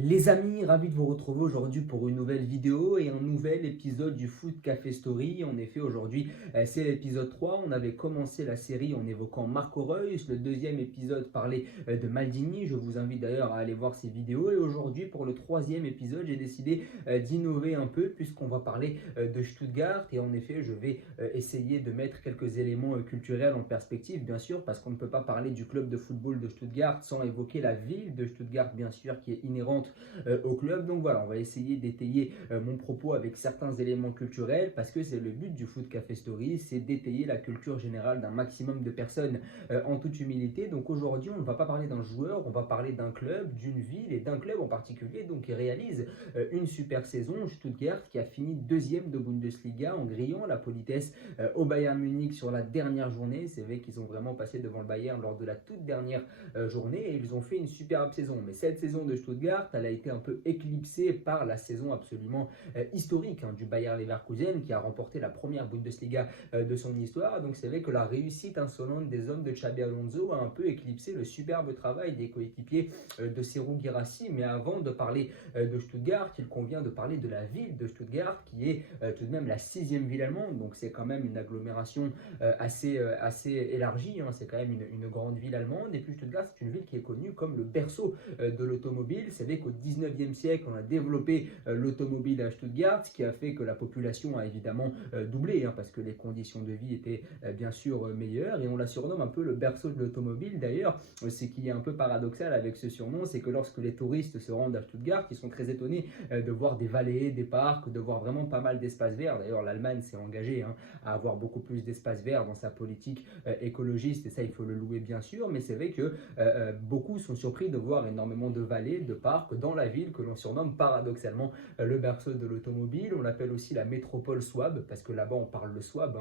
Les amis, ravi de vous retrouver aujourd'hui pour une nouvelle vidéo et un nouvel épisode du Foot Café Story. En effet, aujourd'hui, c'est l'épisode 3. On avait commencé la série en évoquant Marco Reus. Le deuxième épisode parlait de Maldini. Je vous invite d'ailleurs à aller voir ces vidéos. Et aujourd'hui, pour le troisième épisode, j'ai décidé d'innover un peu puisqu'on va parler de Stuttgart. Et en effet, je vais essayer de mettre quelques éléments culturels en perspective, bien sûr, parce qu'on ne peut pas parler du club de football de Stuttgart sans évoquer la ville de Stuttgart, bien sûr, qui est inhérente au club. Donc voilà, on va essayer d'étayer mon propos avec certains éléments culturels parce que c'est le but du Foot Café Story, c'est d'étayer la culture générale d'un maximum de personnes en toute humilité. Donc aujourd'hui, on ne va pas parler d'un joueur, on va parler d'un club, d'une ville et d'un club en particulier donc qui réalise une super saison, Stuttgart, qui a fini deuxième de Bundesliga en grillant la politesse au Bayern Munich sur la dernière journée. C'est vrai qu'ils ont vraiment passé devant le Bayern lors de la toute dernière journée et ils ont fait une superbe saison. Mais cette saison de Stuttgart, elle a été un peu éclipsée par la saison absolument historique du Bayer Leverkusen qui a remporté la première Bundesliga de son histoire. Donc c'est vrai que la réussite insolente des hommes de Xabi Alonso a un peu éclipsé le superbe travail des coéquipiers de Serhou Guirassy. Mais avant de parler de Stuttgart, il convient de parler de la ville de Stuttgart qui est tout de même la sixième ville allemande. Donc c'est quand même une agglomération assez élargie. C'est quand même une grande ville allemande. Et puis Stuttgart, c'est une ville qui est connue comme le berceau de l'automobile. C'est vrai qu'au 19e siècle, on a développé l'automobile à Stuttgart, ce qui a fait que la population a évidemment doublé, parce que les conditions de vie étaient bien sûr meilleures, et on la surnomme un peu le berceau de l'automobile. D'ailleurs, ce qui est un peu paradoxal avec ce surnom, c'est que lorsque les touristes se rendent à Stuttgart, ils sont très étonnés de voir des vallées, des parcs, de voir vraiment pas mal d'espaces verts. D'ailleurs, l'Allemagne s'est engagée à avoir beaucoup plus d'espaces verts dans sa politique écologiste, et ça, il faut le louer bien sûr, mais c'est vrai que beaucoup sont surpris de voir énormément de vallées, de parcs dans la ville que l'on surnomme paradoxalement le berceau de l'automobile. On l'appelle aussi la métropole Souabe, parce que là-bas on parle le Souabe,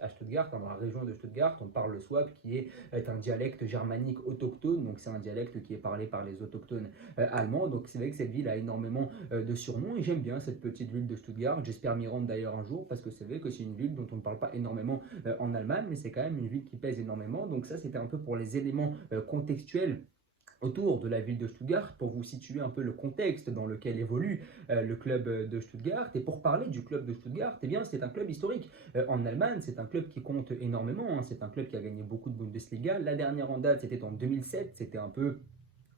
à Stuttgart, dans la région de Stuttgart, on parle le Souabe qui est un dialecte germanique autochtone, donc c'est un dialecte qui est parlé par les autochtones allemands. Donc c'est vrai que cette ville a énormément de surnoms, et j'aime bien cette petite ville de Stuttgart. J'espère m'y rendre d'ailleurs un jour, parce que c'est vrai que c'est une ville dont on ne parle pas énormément en Allemagne, mais c'est quand même une ville qui pèse énormément. Donc ça, c'était un peu pour les éléments contextuels autour de la ville de Stuttgart, pour vous situer un peu le contexte dans lequel évolue le club de Stuttgart. Et pour parler du club de Stuttgart, eh bien, c'est un club historique en Allemagne, c'est un club qui compte énormément, c'est un club qui a gagné beaucoup de Bundesliga. La dernière en date, c'était en 2007, c'était un peu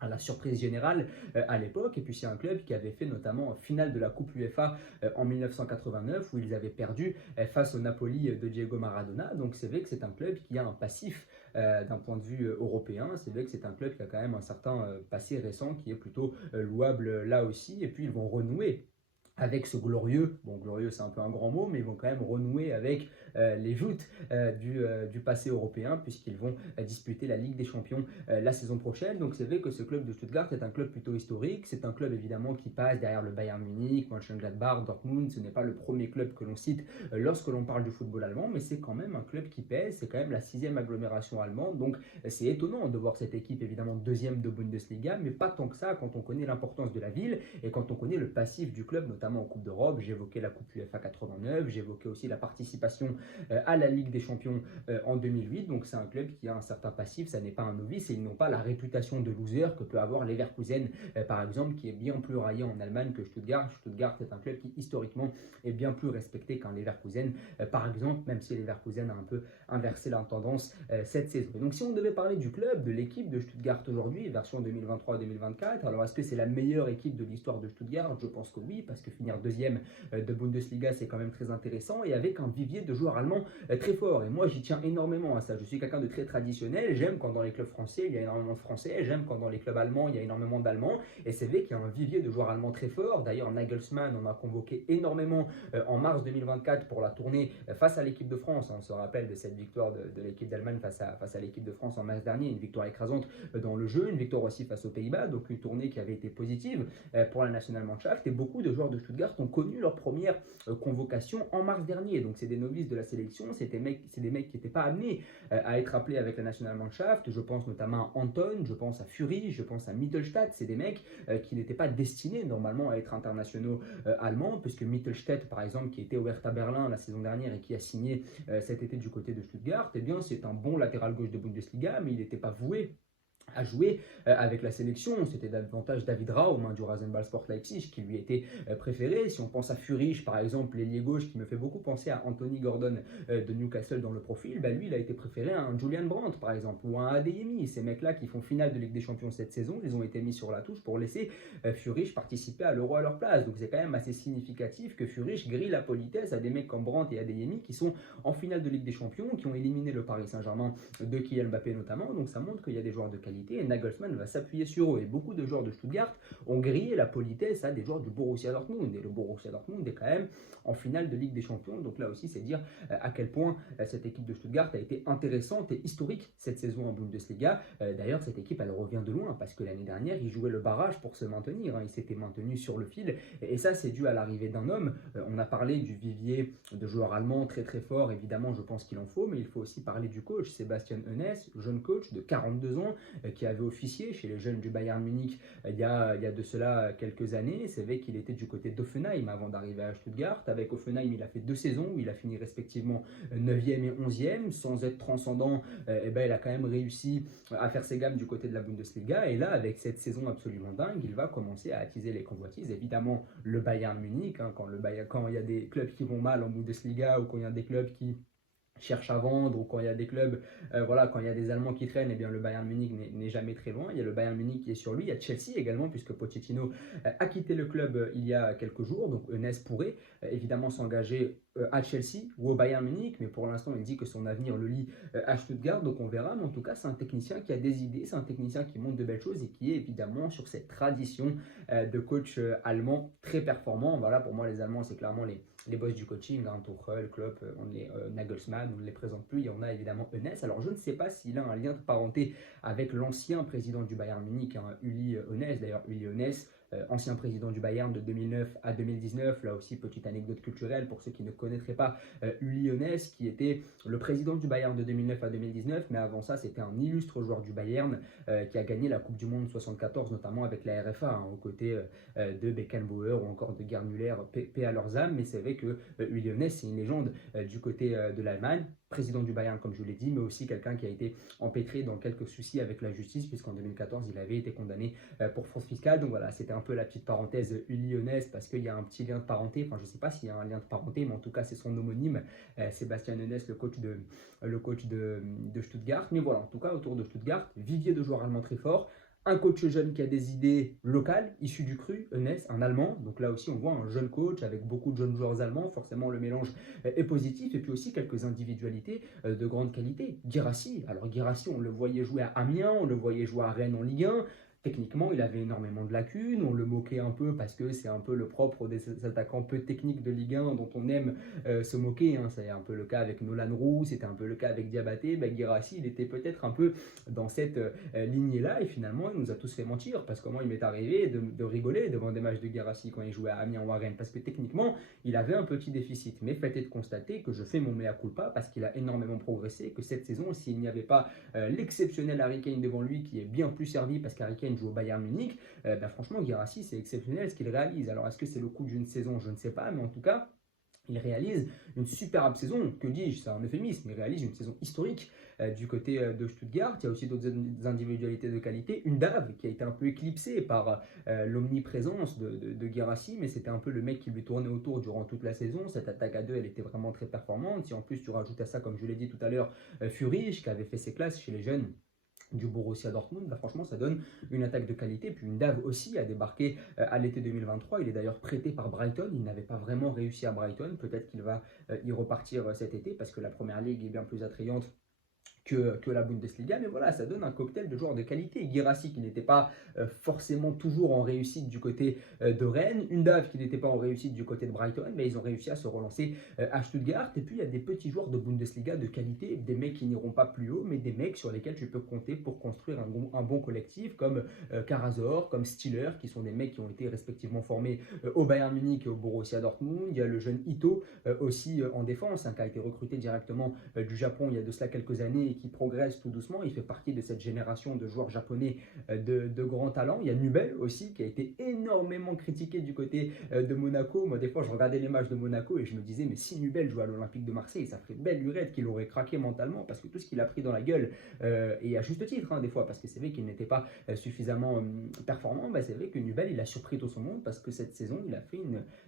à la surprise générale à l'époque. Et puis c'est un club qui avait fait notamment en finale de la Coupe UEFA en 1989 où ils avaient perdu face au Napoli de Diego Maradona. Donc c'est vrai que c'est un club qui a un passif d'un point de vue européen. C'est vrai que c'est un club qui a quand même un certain passé récent qui est plutôt louable là aussi. Et puis ils vont renouer avec ce glorieux, bon glorieux c'est un peu un grand mot, mais ils vont quand même renouer avec les joutes du passé européen, puisqu'ils vont disputer la Ligue des Champions la saison prochaine. Donc c'est vrai que ce club de Stuttgart est un club plutôt historique, c'est un club évidemment qui passe derrière le Bayern Munich, Mönchengladbach, Dortmund. Ce n'est pas le premier club que l'on cite lorsque l'on parle du football allemand, mais c'est quand même un club qui pèse, c'est quand même la sixième agglomération allemande. Donc c'est étonnant de voir cette équipe évidemment deuxième de Bundesliga, mais pas tant que ça quand on connaît l'importance de la ville et quand on connaît le passif du club, notamment en Coupe d'Europe. J'évoquais la Coupe UEFA 89, j'évoquais aussi la participation à la Ligue des Champions en 2008. Donc c'est un club qui a un certain passif, ça n'est pas un novice, et ils n'ont pas la réputation de loser que peut avoir Leverkusen par exemple, qui est bien plus raillé en Allemagne que Stuttgart. Stuttgart est un club qui historiquement est bien plus respecté qu'un Leverkusen par exemple, même si Leverkusen a un peu inversé la tendance cette saison. Et donc si on devait parler du club, de l'équipe de Stuttgart aujourd'hui, version 2023-2024, alors est-ce que c'est la meilleure équipe de l'histoire de Stuttgart? Je pense que oui, parce que finir deuxième de Bundesliga, c'est quand même très intéressant, et avec un vivier de joueurs allemands très fort. Et moi, j'y tiens énormément à ça. Je suis quelqu'un de très traditionnel. J'aime quand dans les clubs français, il y a énormément de Français. J'aime quand dans les clubs allemands, il y a énormément d'Allemands. Et c'est vrai qu'il y a un vivier de joueurs allemands très fort. D'ailleurs, Nagelsmann en a convoqué énormément en mars 2024 pour la tournée face à l'équipe de France. On se rappelle de cette victoire de l'équipe d'Allemagne face à l'équipe de France en mars dernier. Une victoire écrasante dans le jeu, une victoire aussi face aux Pays-Bas. Donc une tournée qui avait été positive pour la Nationalmannschaft. Et beaucoup de joueurs de Stuttgart ont connu leur première convocation en mars dernier. Donc c'est des novices de la sélection, c'est des mecs qui n'étaient pas amenés à être appelés avec la Nationalmannschaft. Je pense notamment à Anton, je pense à Fury, je pense à Mittelstadt. C'est des mecs qui n'étaient pas destinés normalement à être internationaux allemands, puisque Mittelstadt par exemple, qui était au Hertha Berlin la saison dernière et qui a signé cet été du côté de Stuttgart, eh bien c'est un bon latéral gauche de Bundesliga, mais il n'était pas voué à jouer avec la sélection. C'était davantage David Rau aux mains du Rasenballsport Leipzig qui lui était préféré. Si on pense à Furich, par exemple, l'ailier gauche qui me fait beaucoup penser à Anthony Gordon de Newcastle dans le profil, bah, lui, il a été préféré à un Julian Brandt, par exemple, ou à un Adeyemi. Ces mecs-là qui font finale de Ligue des Champions cette saison, ils ont été mis sur la touche pour laisser Furich participer à l'Euro à leur place. Donc c'est quand même assez significatif que Furich grille la politesse à des mecs comme Brandt et Adeyemi qui sont en finale de Ligue des Champions, qui ont éliminé le Paris Saint-Germain de Kylian Mbappé notamment. Donc ça montre qu'il y a des joueurs de qualité et Nagelsmann va s'appuyer sur eux. Et beaucoup de joueurs de Stuttgart ont grillé la politesse à des joueurs du Borussia Dortmund. Et le Borussia Dortmund est quand même en finale de Ligue des Champions. Donc là aussi, c'est dire à quel point cette équipe de Stuttgart a été intéressante et historique cette saison en Bundesliga. D'ailleurs, cette équipe, elle revient de loin parce que l'année dernière, ils jouaient le barrage pour se maintenir. Ils s'étaient maintenus sur le fil. Et ça, c'est dû à l'arrivée d'un homme. On a parlé du vivier de joueurs allemands très très forts. Évidemment, je pense qu'il en faut, mais il faut aussi parler du coach, Sebastian Hoeneß, jeune coach de 42 ans, qui avait officié chez les jeunes du Bayern Munich il y a de cela quelques années. C'est vrai qu'il était du côté d'Offenheim avant d'arriver à Stuttgart. Avec Offenheim, il a fait 2 saisons où il a fini respectivement 9e et 11e. Sans être transcendant, il a quand même réussi à faire ses gammes du côté de la Bundesliga. Et là, avec cette saison absolument dingue, il va commencer à attiser les convoitises. Évidemment, le Bayern Munich, quand il y a des clubs qui vont mal en Bundesliga ou quand il y a des clubs qui cherche à vendre ou quand il y a des clubs, quand il y a des Allemands qui traînent, eh bien le Bayern Munich n'est jamais très loin. Il y a le Bayern Munich qui est sur lui, il y a Chelsea également puisque Pochettino a quitté le club il y a quelques jours, donc Eunès pourrait évidemment s'engager à Chelsea ou au Bayern Munich, mais pour l'instant il dit que son avenir le lie à Stuttgart, donc on verra, mais en tout cas c'est un technicien qui a des idées, c'est un technicien qui montre de belles choses et qui est évidemment sur cette tradition de coach allemand très performant. Voilà, pour moi les Allemands c'est clairement les boss du coaching, hein, Tuchel, Klopp, Nagelsmann, on ne les présente plus. Il y en a évidemment Hoeneß. Alors je ne sais pas s'il a un lien de parenté avec l'ancien président du Bayern Munich, hein, Uli Hoeneß. D'ailleurs, Uli Hoeneß, ancien président du Bayern de 2009 à 2019. Là aussi, petite anecdote culturelle pour ceux qui ne connaîtraient pas Uli Hoeneß, qui était le président du Bayern de 2009 à 2019. Mais avant ça, c'était un illustre joueur du Bayern qui a gagné la Coupe du Monde 74, notamment avec la RFA, hein, aux côtés de Beckenbauer ou encore de Gerd Müller, paix à leurs âmes. Mais c'est vrai que Uli Hoeneß, c'est une légende du côté de l'Allemagne, président du Bayern comme je l'ai dit, mais aussi quelqu'un qui a été empêtré dans quelques soucis avec la justice puisqu'en 2014 il avait été condamné pour fraude fiscale. Donc voilà, c'était un peu la petite parenthèse Uli Hoeneß parce qu'il y a un petit lien de parenté, enfin je ne sais pas s'il y a un lien de parenté, mais en tout cas c'est son homonyme, Sébastien Hoeneß, le coach de Stuttgart. Mais voilà, en tout cas autour de Stuttgart, vivier de joueurs allemands très forts, un coach jeune qui a des idées locales, issues du cru, Hoeneß, un Allemand. Donc là aussi, on voit un jeune coach avec beaucoup de jeunes joueurs allemands. Forcément, le mélange est positif. Et puis aussi quelques individualités de grande qualité. Guirassy. Alors Guirassy, on le voyait jouer à Amiens, on le voyait jouer à Rennes en Ligue 1. Techniquement, il avait énormément de lacunes, on le moquait un peu parce que c'est un peu le propre des attaquants peu techniques de Ligue 1 dont on aime se moquer, hein. C'est un peu le cas avec Nolan Roux, c'était un peu le cas avec Diabaté. Guirassy, il était peut-être un peu dans cette lignée-là et finalement, il nous a tous fait mentir parce que comment il m'est arrivé de rigoler devant des matchs de Guirassy quand il jouait à Amiens ou à Rennes parce que techniquement, il avait un petit déficit. Mais fait est de constater que je fais mon mea culpa parce qu'il a énormément progressé, que cette saison, s'il n'y avait pas l'exceptionnel Harry Kane devant lui qui est bien plus servi parce qu'Harry Kane joue au Bayern Munich, franchement Guirassy c'est exceptionnel ce qu'il réalise. Alors est-ce que c'est le coup d'une saison? Je ne sais pas, mais en tout cas il réalise une superbe saison, que dis-je, c'est un euphémisme, il réalise une saison historique du côté de Stuttgart. Il y a aussi d'autres individualités de qualité. Une Dave qui a été un peu éclipsée par l'omniprésence de Guirassy, mais c'était un peu le mec qui lui tournait autour durant toute la saison. Cette attaque à deux, elle était vraiment très performante. Si en plus tu rajoutes à ça, comme je l'ai dit tout à l'heure, Furich qui avait fait ses classes chez les jeunes du Borussia Dortmund, franchement ça donne une attaque de qualité. Puis une Dave aussi a débarqué à l'été 2023, il est d'ailleurs prêté par Brighton, il n'avait pas vraiment réussi à Brighton, peut-être qu'il va y repartir cet été parce que la première ligue est bien plus attrayante que la Bundesliga, mais voilà, ça donne un cocktail de joueurs de qualité. Guirassy qui n'était pas forcément toujours en réussite du côté de Rennes, Undav qui n'était pas en réussite du côté de Brighton, mais ils ont réussi à se relancer à Stuttgart. Et puis il y a des petits joueurs de Bundesliga de qualité, des mecs qui n'iront pas plus haut, mais des mecs sur lesquels tu peux compter pour construire un bon collectif, comme Karazor, comme Stiller, qui sont des mecs qui ont été respectivement formés au Bayern Munich et au Borussia Dortmund. Il y a le jeune Ito aussi en défense, hein, qui a été recruté directement du Japon il y a de cela quelques années qui progresse tout doucement. Il fait partie de cette génération de joueurs japonais de grands talents. Il y a Nubel aussi qui a été énormément critiqué du côté de Monaco. Moi, des fois, je regardais les matchs de Monaco et je me disais, mais si Nubel joue à l'Olympique de Marseille, ça ferait belle lurette qu'il aurait craqué mentalement parce que tout ce qu'il a pris dans la gueule, et à juste titre, hein, des fois, parce que c'est vrai qu'il n'était pas suffisamment performant, bah, c'est vrai que Nubel, il a surpris tout son monde parce que cette saison,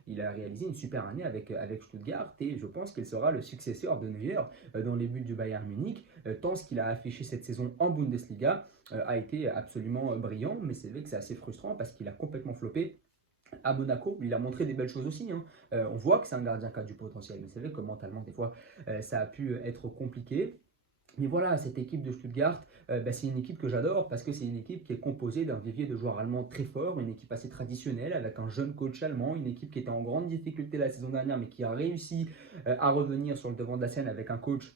il a réalisé une super année avec Stuttgart et je pense qu'il sera le successeur de Neuer dans les buts du Bayern Munich, tant ce qu'il a affiché cette saison en Bundesliga a été absolument brillant, mais c'est vrai que c'est assez frustrant parce qu'il a complètement floppé à Monaco. Il a montré des belles choses aussi, hein. On voit que c'est un gardien qui a du potentiel, mais c'est vrai que mentalement, des fois, ça a pu être compliqué. Mais voilà, cette équipe de Stuttgart, bah, c'est une équipe que j'adore parce que c'est une équipe qui est composée d'un vivier de joueurs allemands très fort, une équipe assez traditionnelle avec un jeune coach allemand, une équipe qui était en grande difficulté la saison dernière mais qui a réussi à revenir sur le devant de la scène avec un coach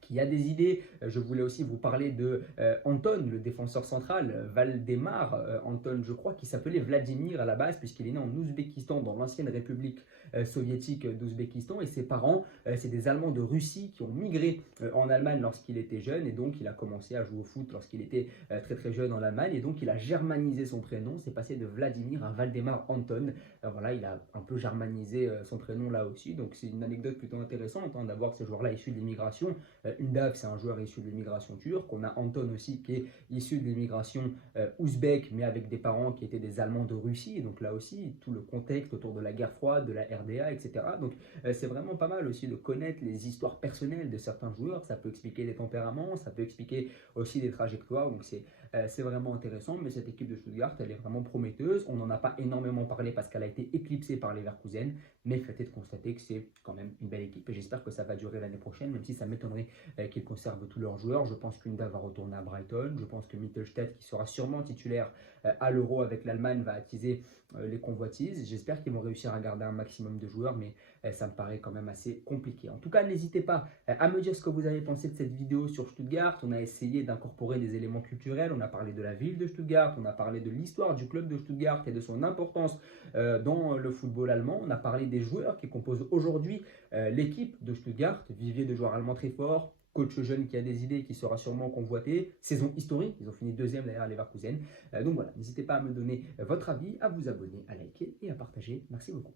qui a des idées. Je voulais aussi vous parler de Anton, le défenseur central, Valdemar Anton, je crois, qui s'appelait Vladimir à la base, puisqu'il est né en Ouzbékistan, dans l'ancienne république soviétique d'Ouzbékistan, et ses parents, c'est des Allemands de Russie qui ont migré en Allemagne lorsqu'il était jeune, et donc il a commencé à jouer au foot lorsqu'il était très très jeune en Allemagne, et donc il a germanisé son prénom, c'est passé de Vladimir à Valdemar Anton. Voilà, il a un peu germanisé son prénom là aussi, donc c'est une anecdote plutôt intéressante hein, d'avoir ce joueur-là issu de l'immigration. Undav, c'est un joueur issu de l'immigration turque. On a Anton aussi qui est issu de l'immigration ouzbek, mais avec des parents qui étaient des Allemands de Russie. Donc là aussi, tout le contexte autour de la guerre froide, de la RDA, etc. Donc c'est vraiment pas mal aussi de connaître les histoires personnelles de certains joueurs. Ça peut expliquer des tempéraments, ça peut expliquer aussi des trajectoires. Donc c'est vraiment intéressant. Mais cette équipe de Stuttgart, elle est vraiment prometteuse. On n'en a pas énormément parlé parce qu'elle a été éclipsée par les Leverkusen. Mais faites de constater que c'est quand même une belle équipe. Et j'espère que ça va durer l'année prochaine, même si ça m'étonnerait qu'ils conservent tous leurs joueurs. Je pense qu'Unda va retourner à Brighton. Je pense que Mittelstadt, qui sera sûrement titulaire à l'Euro avec l'Allemagne, va attiser les convoitises. J'espère qu'ils vont réussir à garder un maximum de joueurs, mais ça me paraît quand même assez compliqué. En tout cas, n'hésitez pas à me dire ce que vous avez pensé de cette vidéo sur Stuttgart. On a essayé d'incorporer des éléments culturels. On a parlé de la ville de Stuttgart, on a parlé de l'histoire du club de Stuttgart et de son importance dans le football allemand. On a parlé des joueurs qui composent aujourd'hui l'équipe de Stuttgart, vivier de joueurs allemands très forts, coach jeune qui a des idées, qui sera sûrement convoité, saison historique, ils ont fini deuxième derrière Leverkusen. Donc voilà, n'hésitez pas à me donner votre avis, à vous abonner, à liker et à partager. Merci beaucoup.